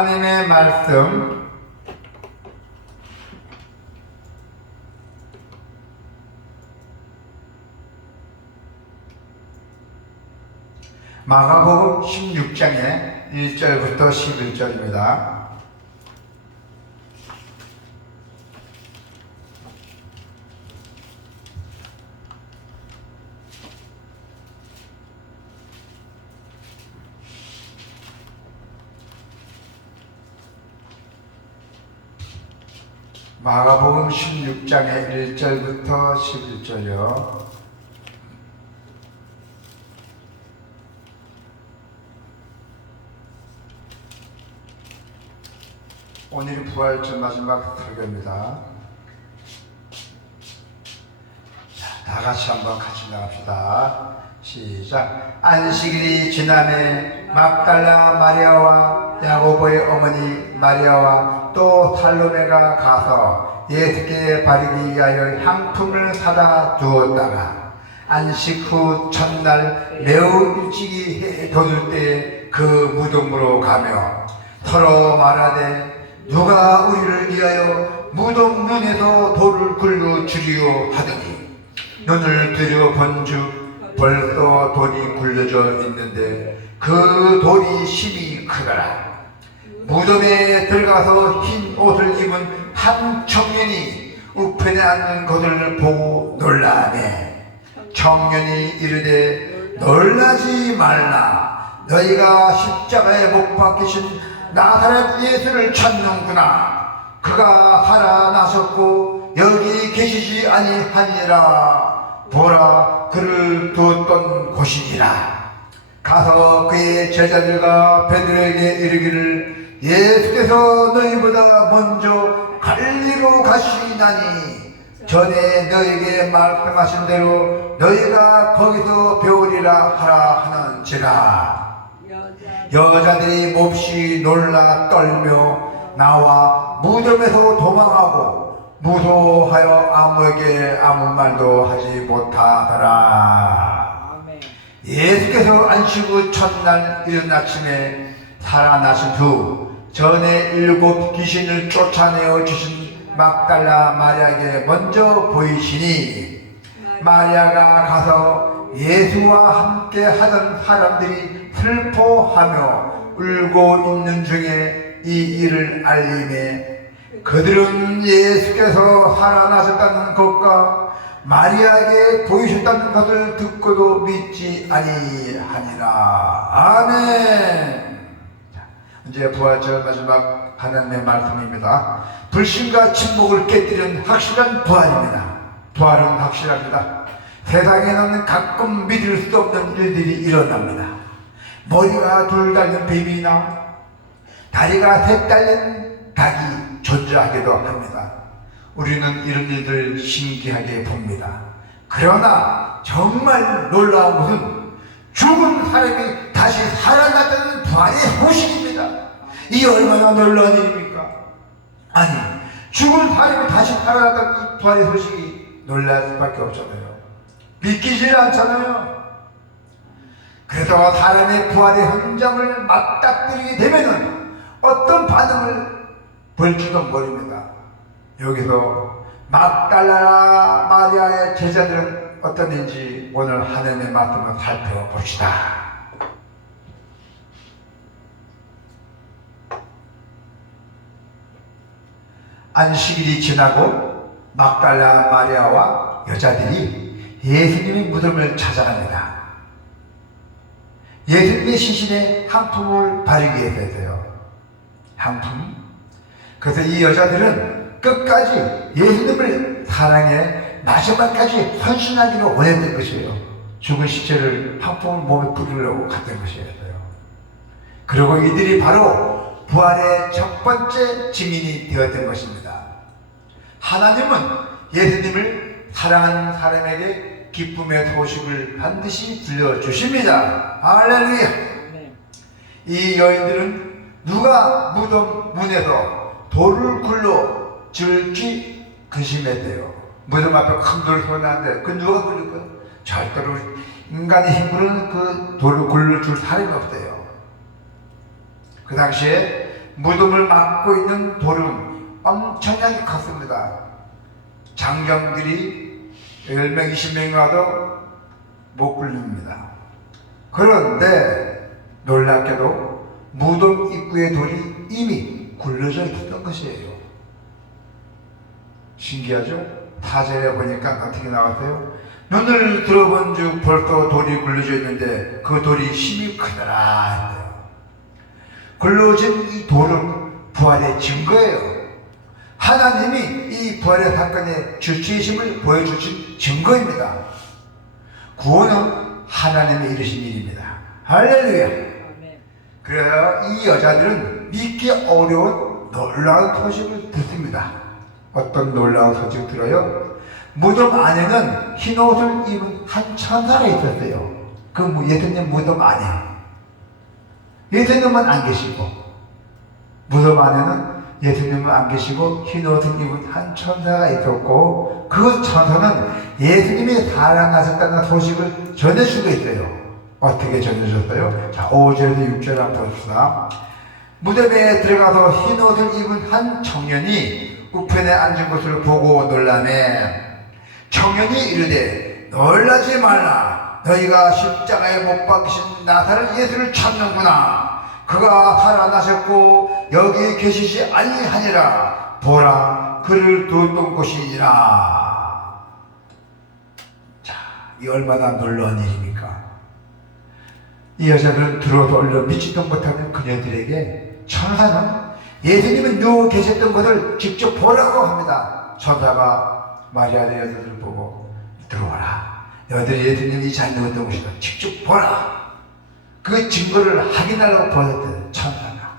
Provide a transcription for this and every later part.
하나님의 말씀 마가복음 16장의 1절부터 11절입니다. 마가복음 16장의 1절부터 11절이요. 오늘이 부활절 마지막 설교입니다. 다 같이 한번 같이 나갑시다. 시작. 안식일이 지남에 막달라 마리아와 야고보의 어머니 마리아와 또 살로메가 가서 예수께 바르기 위하여 향품을 사다 두었다가 안식 후 첫날 매우 일찍이 해 돋을 때에 그 무덤으로 가며 서로 말하되 누가 우리를 위하여 무덤 문에서 돌을 굴러 주리요 하더니 눈을 들여 본즉 벌써 돌이 굴려져 있는데 그 돌이 심히 크더라. 무덤에 들어가서 흰 옷을 입은 한 청년이 우편에 앉는 것을 보고 놀라네. 청년이 이르되 놀라지 말라. 너희가 십자가에 못 박히신 나사렛 예수를 찾는구나. 그가 살아나셨고 여기 계시지 아니하니라. 보라, 그를 두었던 곳이니라. 가서 그의 제자들과 베드로에게 이르기를 예수께서 너희보다 먼저 갈리로 가시나니 전에 너희에게 말씀하신 대로 너희가 거기서 배우리라 하라 하는지라. 여자들이 몹시 놀라 떨며 나와 무덤에서 도망하고 무서워하여 아무에게 아무 말도 하지 못하더라. 예수께서 안식 후 첫날 이른 아침에 살아나신 후 전에 7 귀신을 쫓아내어 주신 막달라 마리아에게 먼저 보이시니 마리아가 가서 예수와 함께 하던 사람들이 슬퍼하며 울고 있는 중에 이 일을 알림해 그들은 예수께서 살아나셨다는 것과 마리아에게 보이셨다는 것을 듣고도 믿지 아니하니라. 아멘. 이제 부활절 마지막 하나님의 말씀입니다. 불신과 침묵을 깨뜨리는 확실한 부활입니다. 부활은 확실합니다. 세상에는 가끔 믿을 수 없는 일들이 일어납니다. 머리가 둘 달린 뱀이나 다리가 3 달린 닭이 존재하기도 합니다. 우리는 이런 일들 신기하게 봅니다. 그러나 정말 놀라운 것은 죽은 사람이 다시 살아났다는 부활의 소식입니다. 이 얼마나 놀라운 일입니까? 아니, 죽은 사람이 다시 살아났다는 이 부활의 소식이 놀랄 수밖에 없잖아요. 믿기지 않잖아요. 그래서 사람의 부활의 현장을 맞닥뜨리게 되면은 어떤 반응을 볼지도 모릅니다. 여기서 막달라 마리아의 제자들은 어떤지 오늘 하나님의 말씀을 살펴봅시다. 안식일이 지나고 막달라 마리아와 여자들이 예수님의 무덤을 찾아갑니다. 예수님의 시신에 향품을 바르기 위해서요. 향품. 그래서 이 여자들은 끝까지 예수님을 사랑해 마지막까지 헌신하기로 원했던 것이에요. 죽은 시체를 향품을 몸에 뿌리려고 갔던 것이었어요. 그리고 이들이 바로 부활의 첫 번째 증인이 되었던 것입니다. 하나님은 예수님을 사랑하는 사람에게 기쁨의 소식을 반드시 들려주십니다. 할렐루야. 이 여인들은 누가 무덤 문에서 돌을 굴러 줄지 근심했대요. 무덤 앞에 큰 돌을 쏘는데 그 누가 굴릴까요? 절대로 인간의 힘으로는 그 돌을 굴러 줄 사람이 없대요. 그 당시에 무덤을 막고 있는 돌은 엄청나게 컸습니다. 장정들이 10명, 20명이 와도 못 굴립니다. 그런데 놀랍게도 무덤 입구의 돌이 이미 굴러져 있었던 것이에요. 신기하죠? 타절에 보니까 어떻게 나왔어요? 눈을 들어본 즉 벌써 돌이 굴러져 있는데 그 돌이 힘이 크더라 했대요. 굴러진 이 돌은 부활의 증거예요. 하나님이 이 부활의 사건의 주체심을 보여주신 증거입니다. 구원은 하나님이 이루신 일입니다. 할렐루야. 그래서 이 여자들은 믿기 어려운 놀라운 소식을 듣습니다. 어떤 놀라운 소식을 들어요? 무덤 안에는 흰 옷을 입은 한 천사가 있었어요. 그 예수님 무덤 안에 예수님은 안 계시고, 무덤 안에는 예수님은 안 계시고 흰 옷을 입은 한 천사가 있었고, 그 천사는 예수님이 살아나셨다는 소식을 전해주고 있어요. 어떻게 전해줬어요? 자, 5절에서 6절 한번 봅시다. 무덤에 들어가서 흰 옷을 입은 한 청년이 우편에 앉은 것을 보고 놀라매 청년이 이르되 놀라지 말라. 너희가 십자가에 못 박히신 나사렛 예수를 찾는구나. 그가 살아나셨고 여기 계시지 아니하니라. 보라, 그를 두었던 곳이니라. 자, 이 얼마나 놀라운 일입니까? 이 여자들은 들어도 얼른 믿지도 못하는 그녀들에게 천사는 예수님은 누워 계셨던 것을 직접 보라고 합니다. 천사가 마리아의 여자들을 보고 들어와라. 너희들이 예수님이 잘 누웠던 곳이다. 직접 보라. 그 증거를 확인하려고 보냈던 천사가.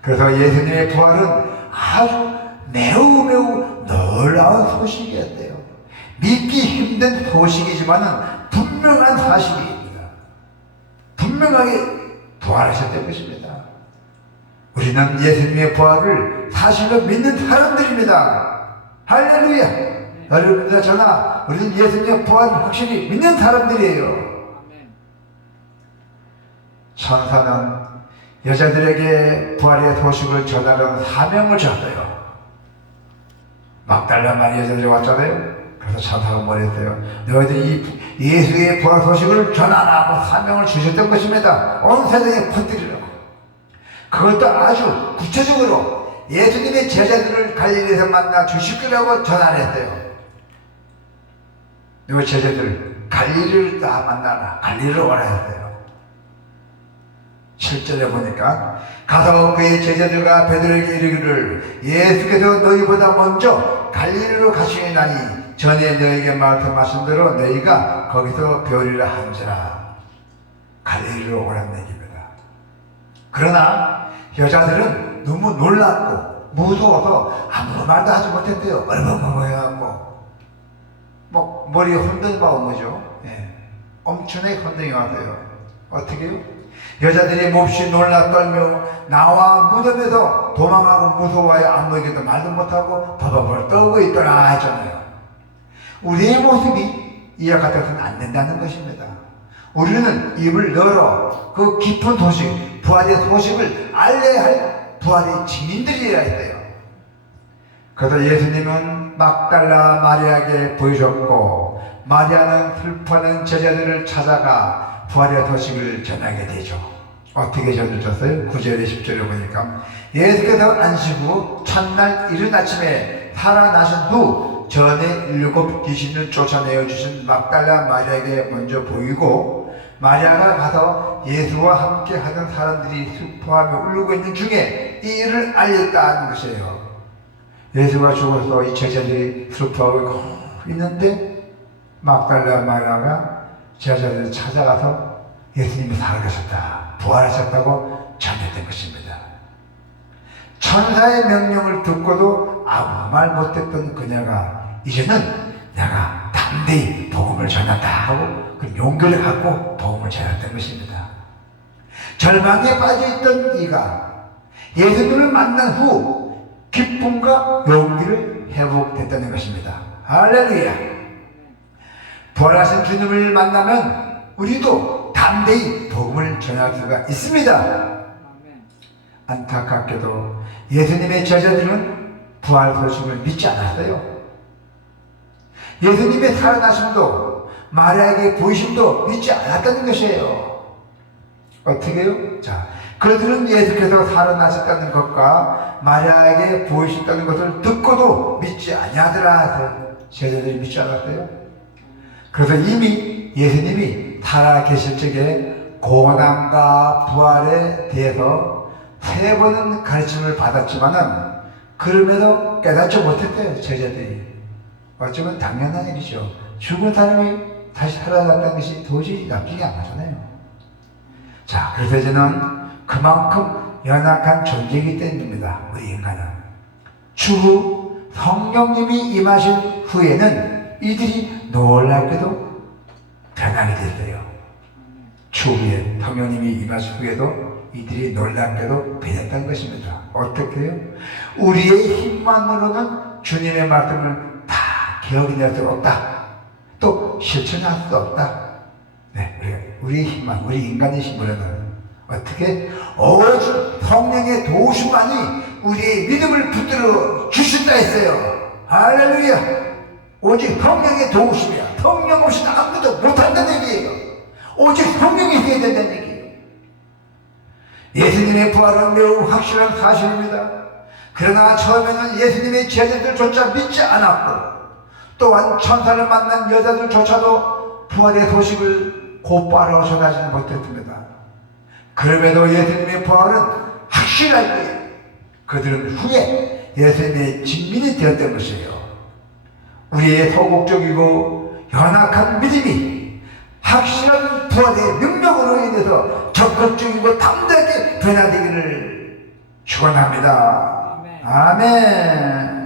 그래서 예수님의 부활은 아주 매우 놀라운 소식이었대요. 믿기 힘든 소식이지만은 분명한 사실입니다. 분명하게 부활하셨던 것입니다. 우리는 예수님의 부활을 사실로 믿는 사람들입니다. 할렐루야. 여러분들과 저나 우리는 예수님의 부활을 확실히 믿는 사람들이에요. 천사는 여자들에게 부활의 소식을 전하려는 사명을 줬어요. 막달라 마리아 여자들이 왔잖아요. 그래서 천사가 뭐랬어요? 너희들이 예수의 부활 소식을 전하라고 사명을 주셨던 것입니다. 온 세상에 퍼뜨리라고. 그것도 아주 구체적으로 예수님의 제자들을 갈릴리에서 만나 주실 거라고 전하려 했대요. 이 제자들 갈릴리를 다 만나라. 갈릴리로 오라 했어요. 7절에 보니까 가서 그의 제자들과 베드로에게 이르기를 예수께서 너희보다 먼저 갈릴리로 가시나니 전에 너에게 말씀하신 대로 너희가 거기서 배우리라 한지라. 갈릴리로 오라는 얘기입니다. 그러나 여자들은 너무 놀랐고 무서워서 아무 말도 하지 못했대요. 얼벙벙해갖고 머리에 혼돈이 온 거죠. 예. 엄청나게 혼돈이 왔어요. 어떻게요? 여자들이 몹시 놀라 떨며 나와 무덤에서 도망하고 무서워하여 아무에게도 말도 못하고 버버버 떨고 있더라 했잖아요. 우리의 모습이 이와 같아서는 안 된다는 것입니다. 우리는 입을 열어 그 깊은 소식, 부활의 소식을 알려야 할 부활의 증인들이어야 했대요. 그래서 예수님은 막달라 마리아에게 보이셨고 마리아는 슬퍼하는 제자들을 찾아가 부활의 소식을 전하게 되죠. 어떻게 전해줬어요? 9절에 10절에 보니까 예수께서 안식 후 첫날 이른 아침에 살아나신 후 전에 7 귀신을 쫓아내어 주신 막달라 마리아에게 먼저 보이고 마리아가 가서 예수와 함께 하던 사람들이 슬퍼하며 울고 있는 중에 이 일을 알렸다는 것이에요. 예수가 죽어서 이 제자들이 슬퍼하고 있는데 막달라 마리아가 제자들을 찾아가서 예수님이 살아계셨다, 부활하셨다고 전했던 것입니다. 천사의 명령을 듣고도 아무 말 못했던 그녀가 이제는 내가 담대히 복음을 전한다 하고 그 용기를 갖고 복음을 전했던 것입니다. 절망에 빠져있던 이가 예수님을 만난 후 기쁨과 용기를 회복됐다는 것입니다. 할렐루야. 부활하신 주님을 만나면 우리도 담대히 복음을 전할 수가 있습니다. 안타깝게도 예수님의 제자들은 부활 소식을 믿지 않았어요. 예수님의 살아나심도 마리아에게 보이심도 믿지 않았다는 것이에요. 어떻게 해요? 자, 그들은 예수께서 살아나셨다는 것과 마리아에게 보이셨다는 것을 듣고도 믿지 아니하더라. 제자들이 믿지 않았어요. 그래서 이미 예수님이 살아계실 적에 고난과 부활에 대해서 3번은 가르침을 받았지만은 그럼에도 깨닫지 못했대요, 제자들이. 어쩌면 당연한 일이죠. 죽은 사람이 다시 살아났다는 것이 도저히 납득이 안 가잖아요. 자, 그래서 이제는 그만큼 연약한 존재이기 때문입니다. 우리 인간은. 추후 성령님이 임하신 후에는 이들이 놀랍게도 변하게 됐어요. 추후에 성령님이 임하신 후에도 이들이 놀랍게도 변했다는 것입니다. 어떻게 해요? 우리의 힘만으로는 주님의 말씀을 다 기억해낼 수 없다. 또 실천할 수 없다. 네, 우리의 힘만, 우리 인간의 힘으로는 어떻게? 오직 성령의 도우심만이 우리의 믿음을 붙들어 주신다 했어요. 할렐루야! 오직 성령의 도우심이야. 성령 없이는 아무도 못한다는 얘기예요. 오직 성령이 있어야 된다는 얘기예요. 예수님의 부활은 매우 확실한 사실입니다. 그러나 처음에는 예수님의 제자들조차 믿지 않았고 또한 천사를 만난 여자들조차도 부활의 소식을 곧바로 전하지 못했습니다. 그럼에도 예수님의 부활은 확실하게 그들은 후에 예수님의 증인이 되었던 것이에요. 우리의 소극적이고 연약한 믿음이 확실한 부활의 능력으로 인해서 적극적이고 담대하게 변화되기를 축원합니다. 아멘.